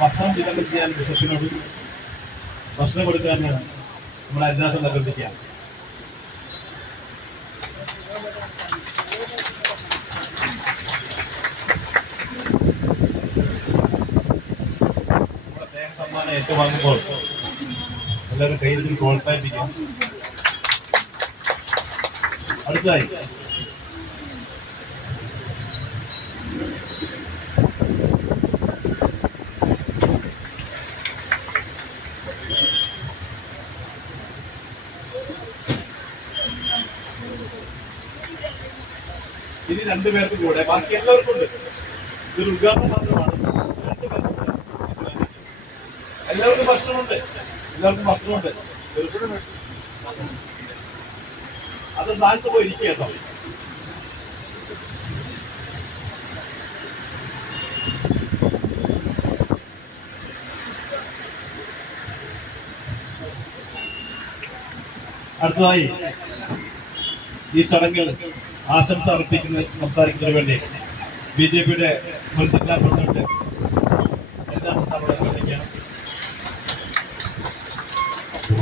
വസ്ത്രം വിതരണം ചെയ്യാൻ ബിഷപ്പിനോട് ഭക്ഷണം കൊടുക്കാൻ നമ്മളെ അതിനകത്ത് അഭ്യർത്ഥിക്കാം. നമ്മുടെ സ്നേഹ സമ്മാനം ഏറ്റുവാങ്ങുമ്പോൾ എല്ലാവരും കയ്യിൽ പ്രോത്സാഹിപ്പിക്കാം. അടുത്തതായി ഇനി രണ്ടുപേർക്കും കൂടെ, ബാക്കി എല്ലാവർക്കും ഉണ്ട്. ഇതൊരു ഉദ്ഘാടനം മാത്രമാണ്. എല്ലാവർക്കും ഭക്ഷണമുണ്ട്, അത് താഴ്ത്തു പോയി ഇരിക്കുക കേട്ടോ. അടുത്തതായി ഈ ചടങ്ങിൽ ആശംസ അർപ്പിക്കുന്ന സംസാരിക്കുന്നതിന് വേണ്ടി BJP മുൻ ജില്ലാ പ്രസിഡന്റ്